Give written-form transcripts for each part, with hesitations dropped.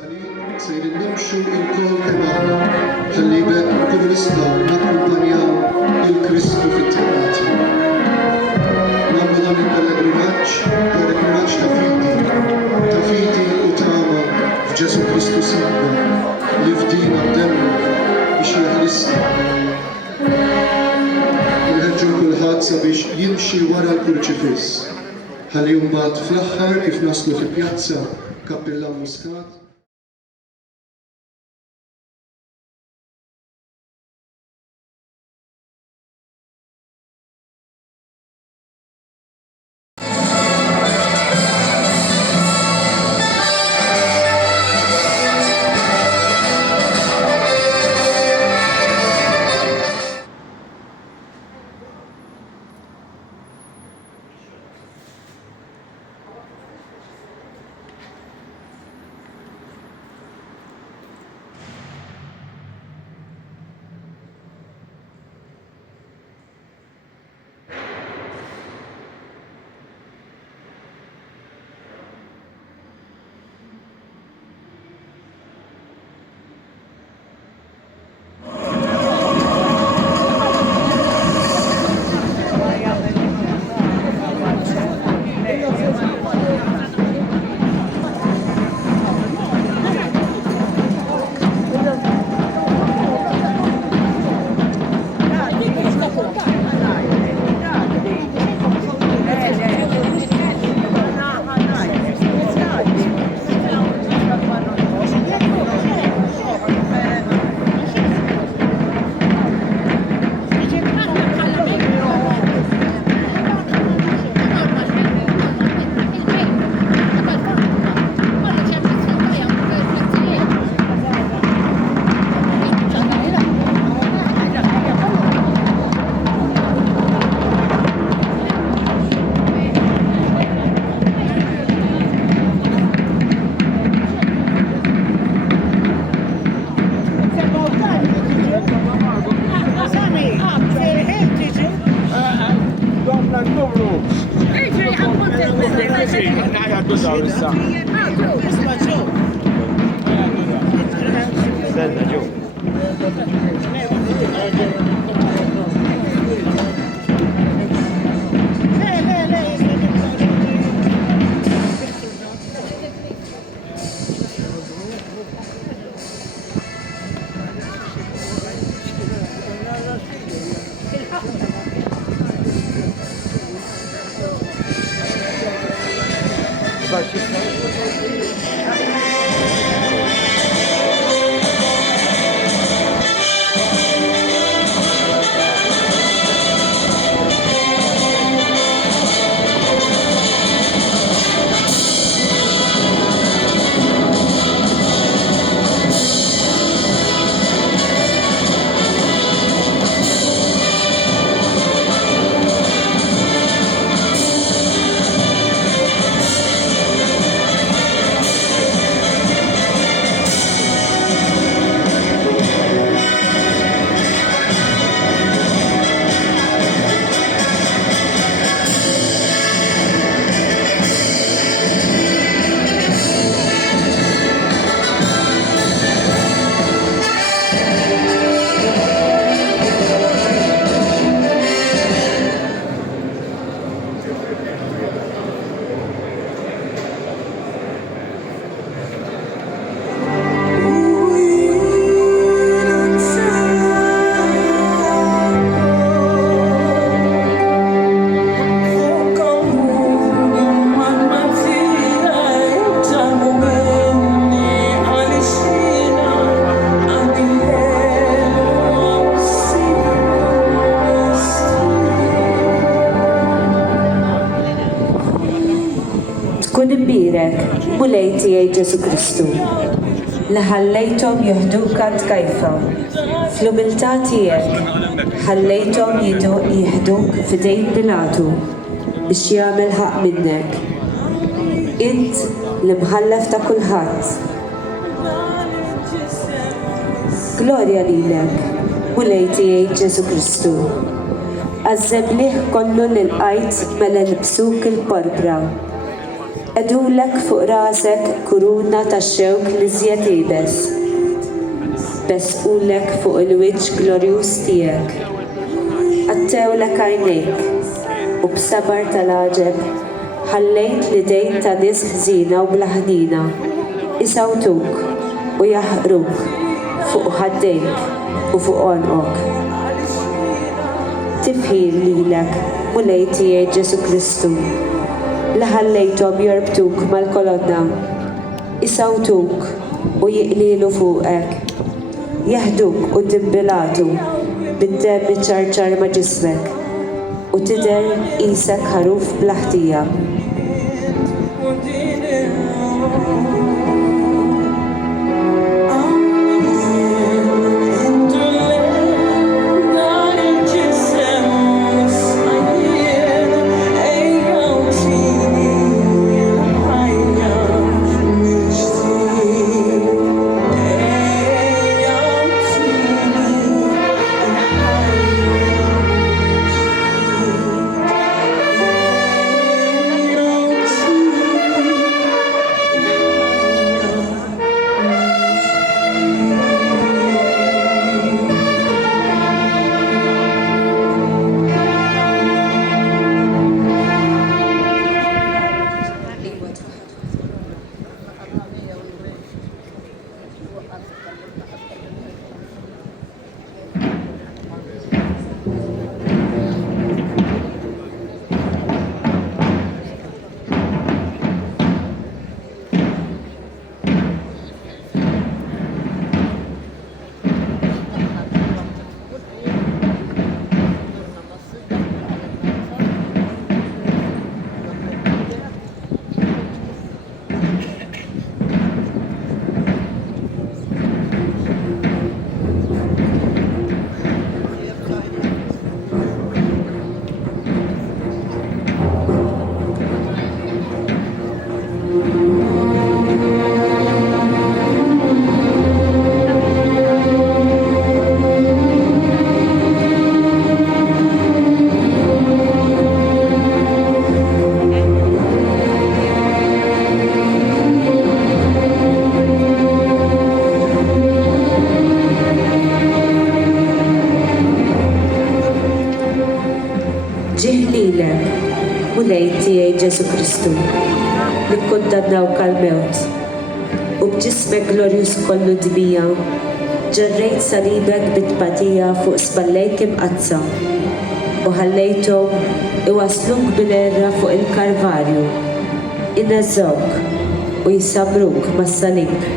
صليب سير نمشوا الكل كمان خلي بالكم نصدر نaccompagniamo il Cristo fittinati. نمضي pellegrinaggio تفيدي وتعمل في جسد كريستو سيدنا اللي فدينا بدمه بيش يهرسنا يهجوا كل حادثة بيش يمشي ورا الكروشيفيس هاليوم بعد في الأخر كيف نصلوا في بيازا كابيلا موسكات tkun imbierek mulej tiegħi Ġesu Kristu li ħallejthom jieħduk għand kajfa. Fl-umiltà tiegħek ħallejthom jieħduk f'idejn Pilatu biex jagħmel ħaq minnek. Int li mħallef ta' kulħadd. Glorja lilek mulej tiegħi Ġesu Kristu. Għaż-żebnieħ kollu li lqajt mela nibsuk il-porbra. Edulek fuq rasek kuruna ta' xewk li żjed ibes. Besqulek fuq il-wiċċ glorjuż tiegħek. Għattewlek għajnejk u b'sabar tal-għaġeb ħallejt l-idejn ta' nies ħżina u blaħnina isawtuk u jaħqruk fuq ħaddejk u fuq għonqok. Tifħir lilek mulej tiegħi Ġesu Kristu li ħallejthom jorbtuk mal-kolonna, isawtuk u jiqlilu fuqek, jaħduk quddiem Pilatu bid-demm iċċarċar ma' ġismek u tidher qisek ħaruf bla ħtija. Mulej tiegħi Ġesu Kristu li kkundannawk għall-mewt u b'ġismek glorjuż kollu dmija ġerrejt salibek bit-tbatija fuq spallejk imqazza u ħallejthom iwasluk bil-erra fuq il-Kalvarju, inneżżawk u jissabruk mas-salib.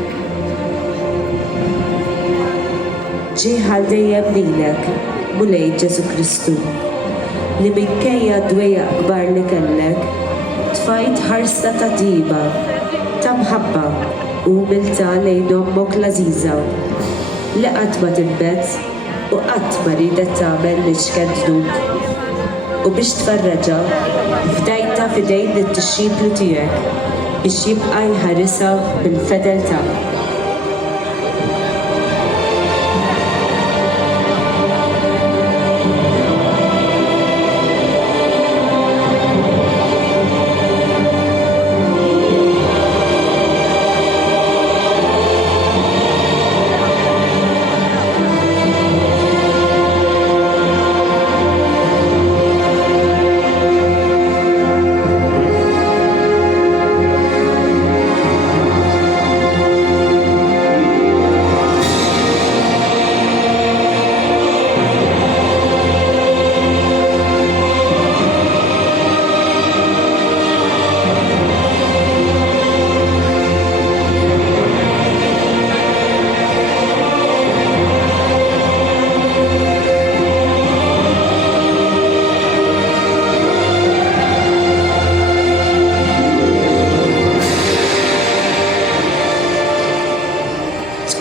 Ġie ħal dejjem lilek, mulej Ġesu Kristu, li minkejja d-dwejja kbar li kellek, tfajt ħarsa ta' tiba, ta' mħabba u umilta lejn ommok l-għażiża li qatt ma tinbezz u qatt ma ridet tagħmel li xkentnuk. U biex tfarraġa, fdajta f'idejn it-tixxiplu tiegħek biex jibqa' jħarisha bil-fedeltà.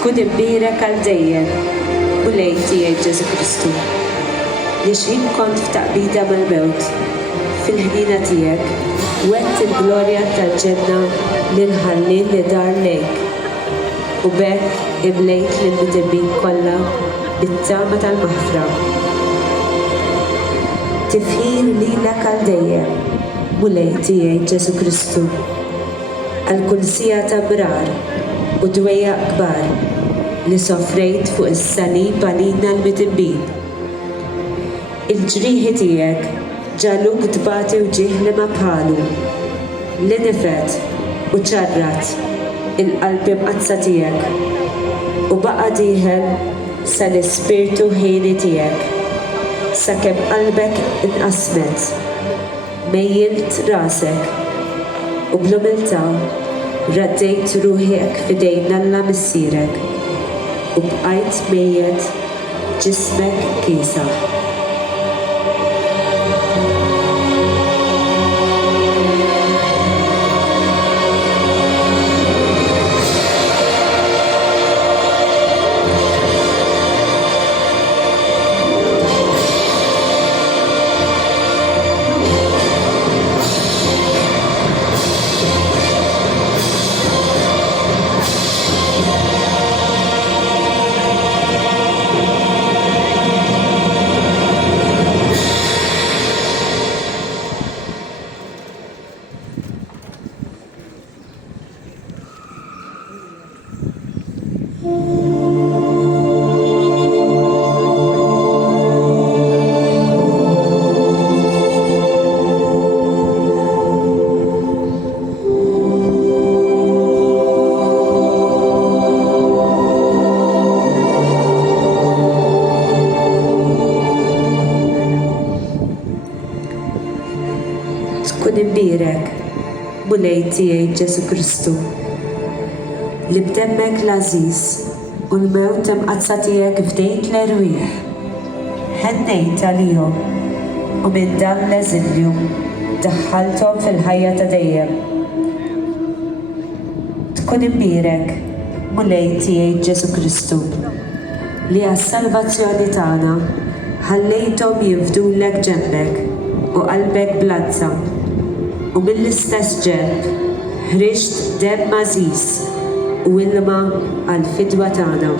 Tkun imbierek għal dejjem, mulej tiegħi Ġesu Kristu, li x'in kont f'taqbida mal-mewt, fil-ħnina tiegħek, wett il-glorja tal-ġenna li nħallin li dar lejk, u bekk imlejt lill-midibin kollha bit-tama tal-maħfra. Tifħir lilek għal dejjem, mulej tiegħi Ġesu Kristu, għal-kulsija ta' brar u dwejja kbar li sofrejt fuq is-salib għalina l-mitibbin. Il-ġrieħi tiegħek ġaluk tbati u ġieħ li ma bħalu, li nifret u ċarrat il-qalbi mqazza tiegħek u baqa' dieħel sal-ispirtu ħieni tiegħek sakemm qalbek inqasmet, mejjilt rasek u bl-umiltà raddejt ruħek f'idejn Alla missierek u bqajt mejjed ġismek kiesa. Tkun imbierek mulej tiegħi Ġesu Kristu li b'demmek l-għażiż u l-mewt imqazza tiegħek fdejk l-erwieħ ħennejt għalihom u minn dan l-eżilju daħħalthom fil-ħajja ta' dejjem. Tkun imbierek mulej tiegħi Ġesu Kristu li għas-salvazzjoni tagħna ħallejthom jinfdulek ġenbek u qalbek blanza u mill-istess ġenb ħriġt demm għażiż u ilma għall-fidwa tagħna.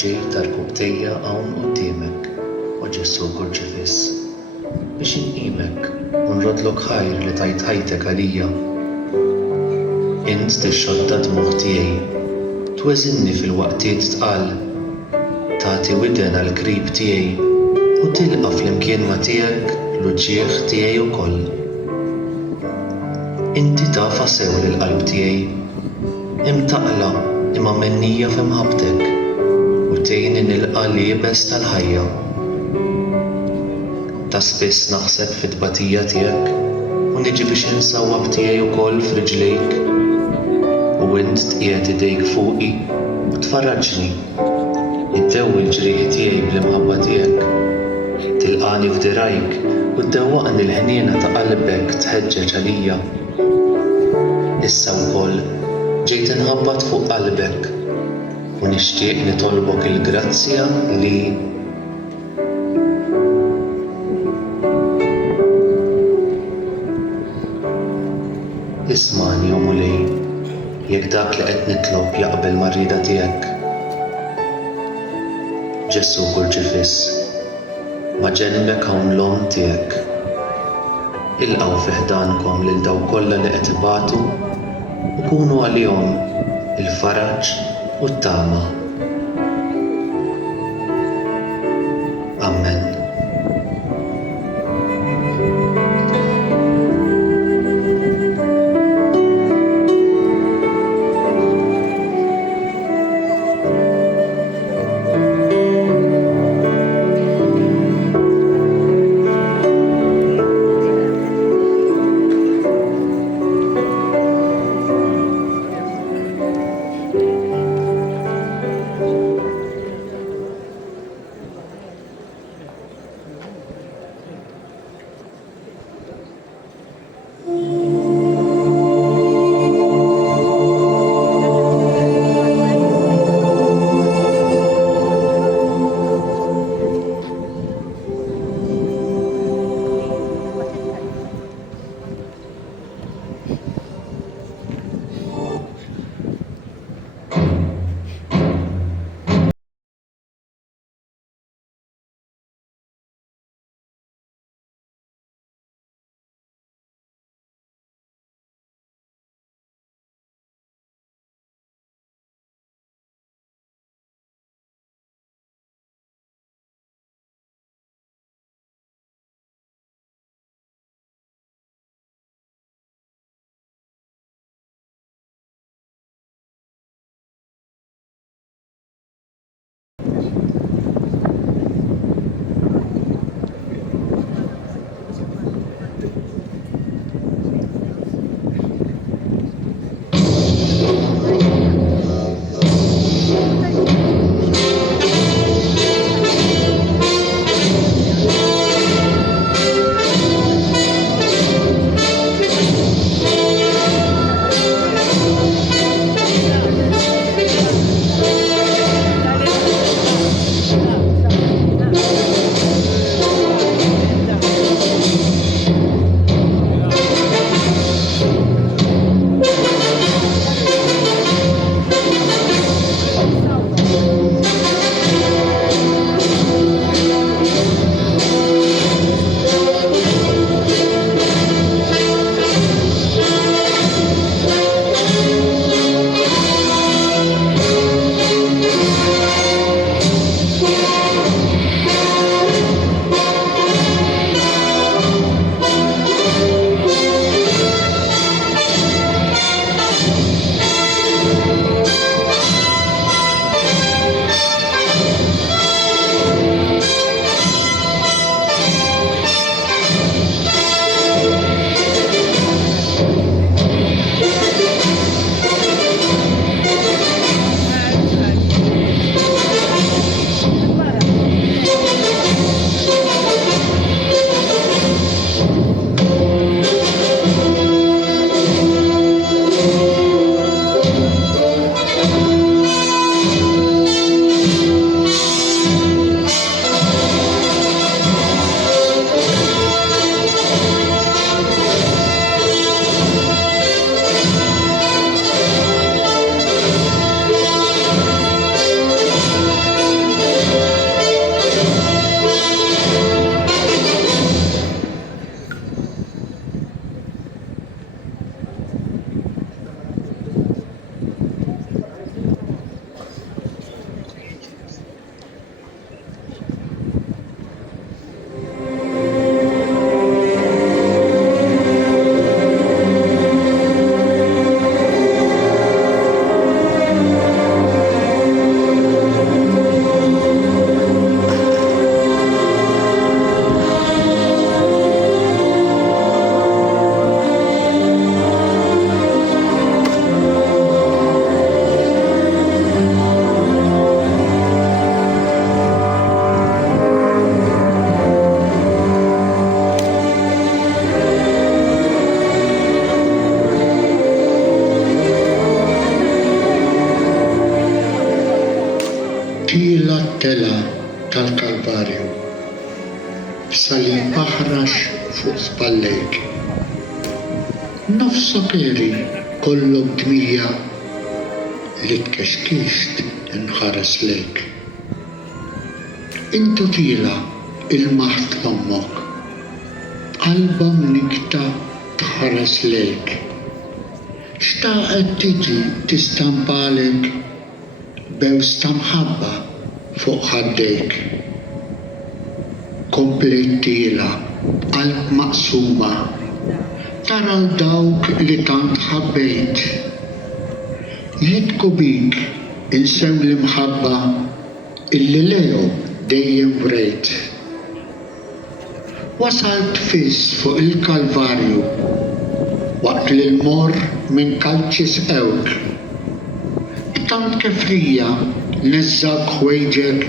Ġejt tal-kubtejja hawn quddiemek u Ġesu kurċifiss biex inqimek u nrodlok ħajr li tajt ħajtek għalija. Int tixxodda dmuħ tiegħi, tweżinni fil-waqtiet tqal, tagħti widen għall-qrib tiegħi u tilqa' flimkien ma' tiegħek l-uġġieħ tiegħi wkoll. Inti tafa sew lill-qalb tiegħi, imtaqla imma mennija f'imħabbtek u tgħinni nilqa' liebes tal-ħajja. Ta' spiss naħseb fit-tbatija tiegħek u niġi biex insawwab tiegħi wkoll f'riġlejk u int tqiegħed idejk fuqi u tfarraġni, iddewwi l-ġrieħi tiegħi bl-imħabba tiegħek, tilqani f'dirajk u ddewwaqni l-ħniena ta' qalbek tħeġġeġ għalija. Issa wkoll ġejt inħabbat fuq qalbek u nixtieq nitolbok il-grazzja li ismani u mulej, jekk dak li qed nitlob jaqbel mar-rieda tiegħek. Ġesu Kurċifiss, ma' ġenbek hawn l-Omm tiegħek. Ilqgħu fi ħdankom lil dawk kollha li qed ibatu u kunu għalihom il-faraġġ u t-tama. Amen. tela tal-Kalvarju b'salib aħrax fuq spallejk. Nofsa peri kollok dmija li tkexkist nħares lejk. Intu tila il-maħt l-ommok, qalba mnikta tħares lejk. Xtaqet tiġi tistampalek bew stamħabba fuq ħaddejk. Komplettila qalb maqsuma taraw dawk li tant ħabbejt. Jitku bik insew l-imħabba illi lejo dejjem vrejt. Wasalt fis fuq il-Kalvarju waqt li l-mor minn kalċis ewk. Tant kefrija nezzak ħwejġek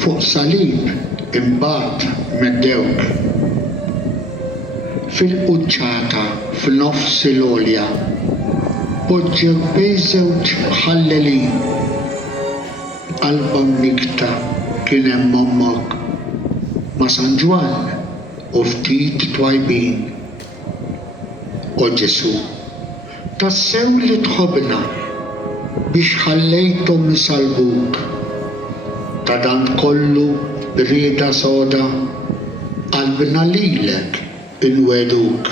fuq salib imbagħad meddewk. Fil-quċċata f'nofs il-olja poġġew bejn żewġ ħallelin. Qalba mnikta kien hemm ommok ma' San Ġwan u ftit twajbin. O Ġesu, tassew li tħobbna biex ħallejthom isalbuk. Ta' dan kollu brieda soda qalbna lilek inweduk.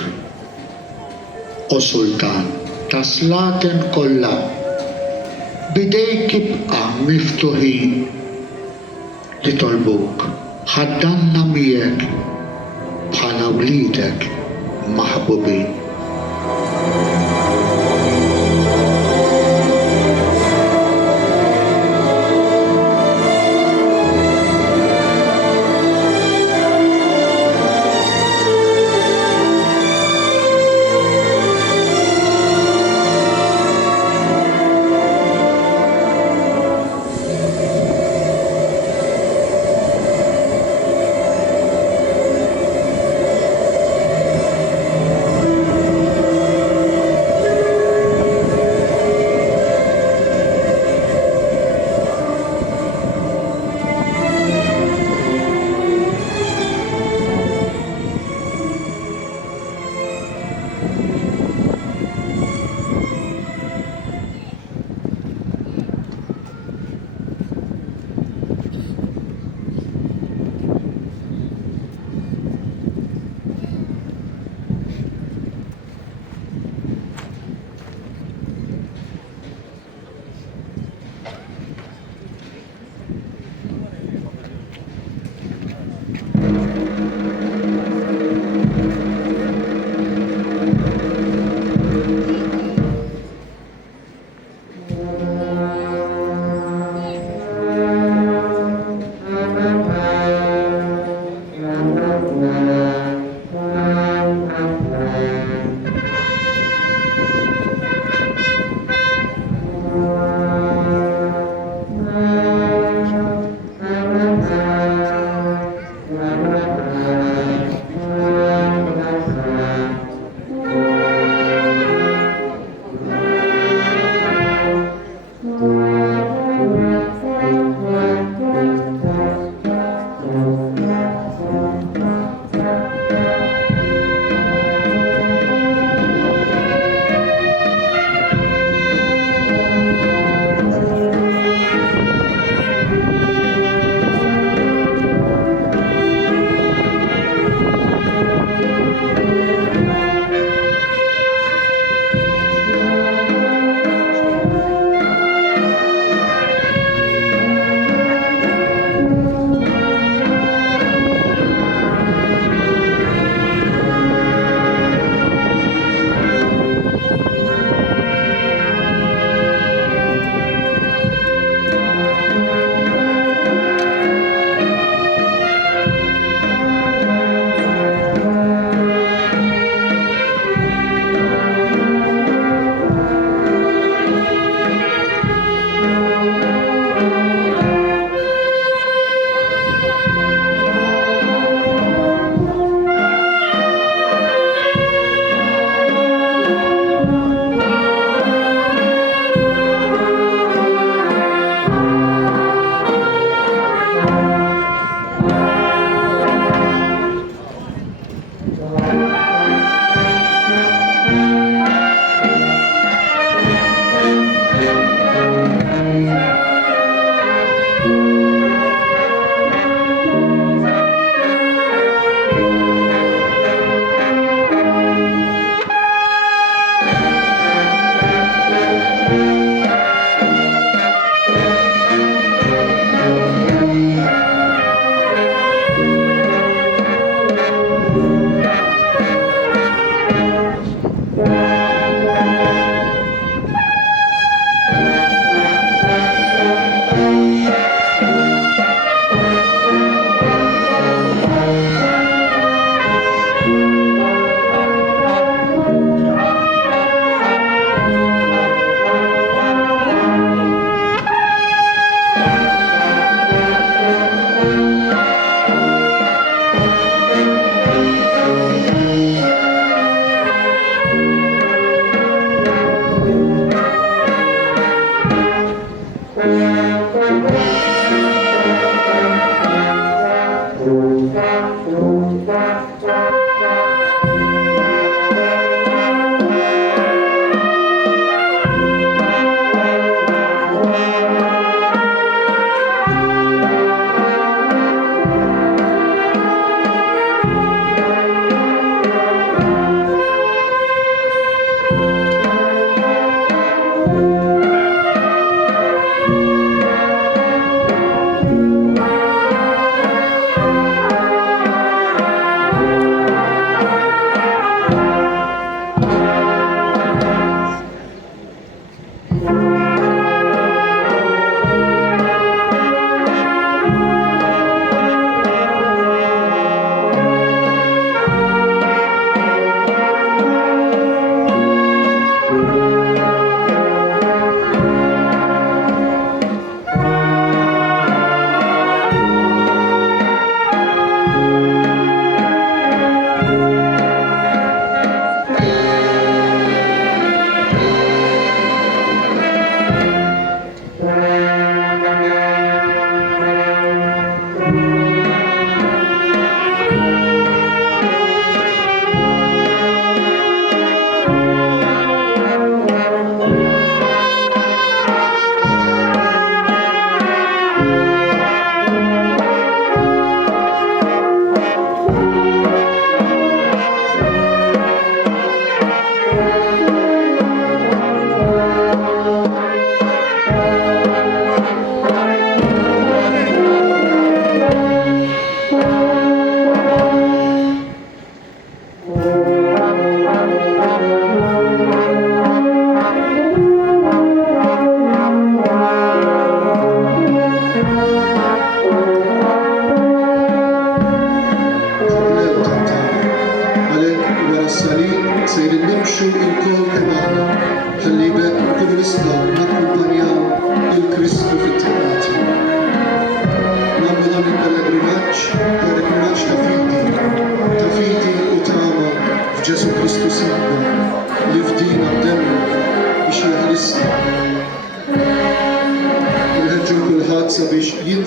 O Sultan, taslaten kollha bidejk ibqa' miftuħin li tolbuk. Ħaddanna miegħek bħala wliedek maħbubin.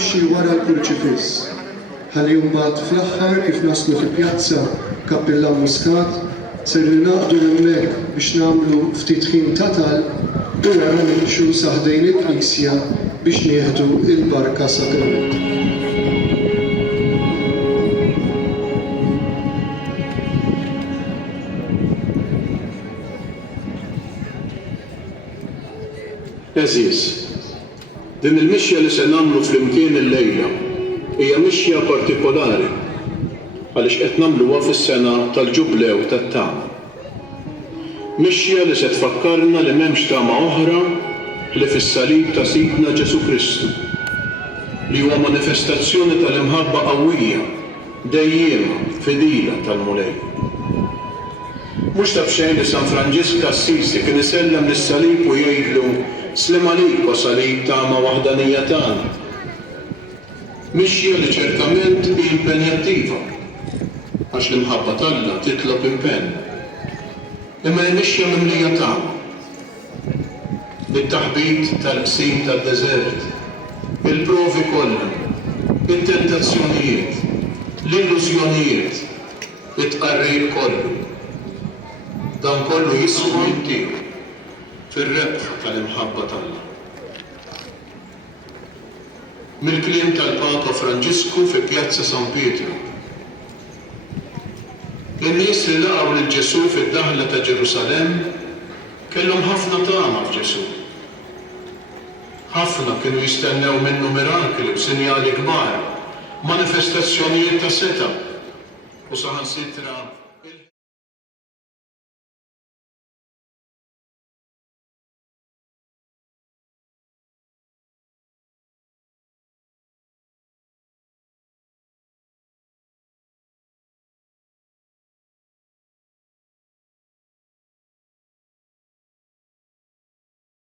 jimxi wara l-Kruċifiss. Ħalli mbagħad fl-aħħar kif naslu fil-pjazza Kappillan Muscat ser naqdu hemmhekk biex nagħmlu ftit ħin tatal u wara nimxu saħdejn il-Knisja biex nieħdu il-Barka Sakrament. Eżis, din il-mixja li se nagħmlu flimkien il-lejla hija mixja partikolari għaliex qed nagħmluha fis-sena tal-Ġublew tat-Tama. Mixja li se tfakkarna li m'hemmx tama oħra li fis-salib ta' Sidna Ġesu Kristu li huwa manifestazzjoni tal-imħabba qawwija dejjema fidila tal-mulej. Mhux ta' b'xejn li San Franġisk Assisi kien isellem lis-salib u jgħidlu Slem għalik o salib tama waħdanija tagħna. Mixja li ċertament hi impenjattiva għax l-imħabba tagħna titlob impenn. Imma hi mixja mimlija tama. Bit-taħbit tal-qsim tad-deżert, il-provi kollha, it-tentazzjonijiet, l-illużjonijiet, it-tqarrir kollu. Dan kollu jiswa jittieħu fir-rebħa tal-imħabba tagħna. Mill-kliem tal-Papa Franġisku fi Pjazza San Pietru. In-nies li laqgħu lil Ġesu fid-daħla ta' Ġerusalemm kellhom ħafna tama f'Ġesu. Ħafna kienu jistennew minnu mirakli u sinjali kbar, manifestazzjonijiet ta' seta' u saħansitra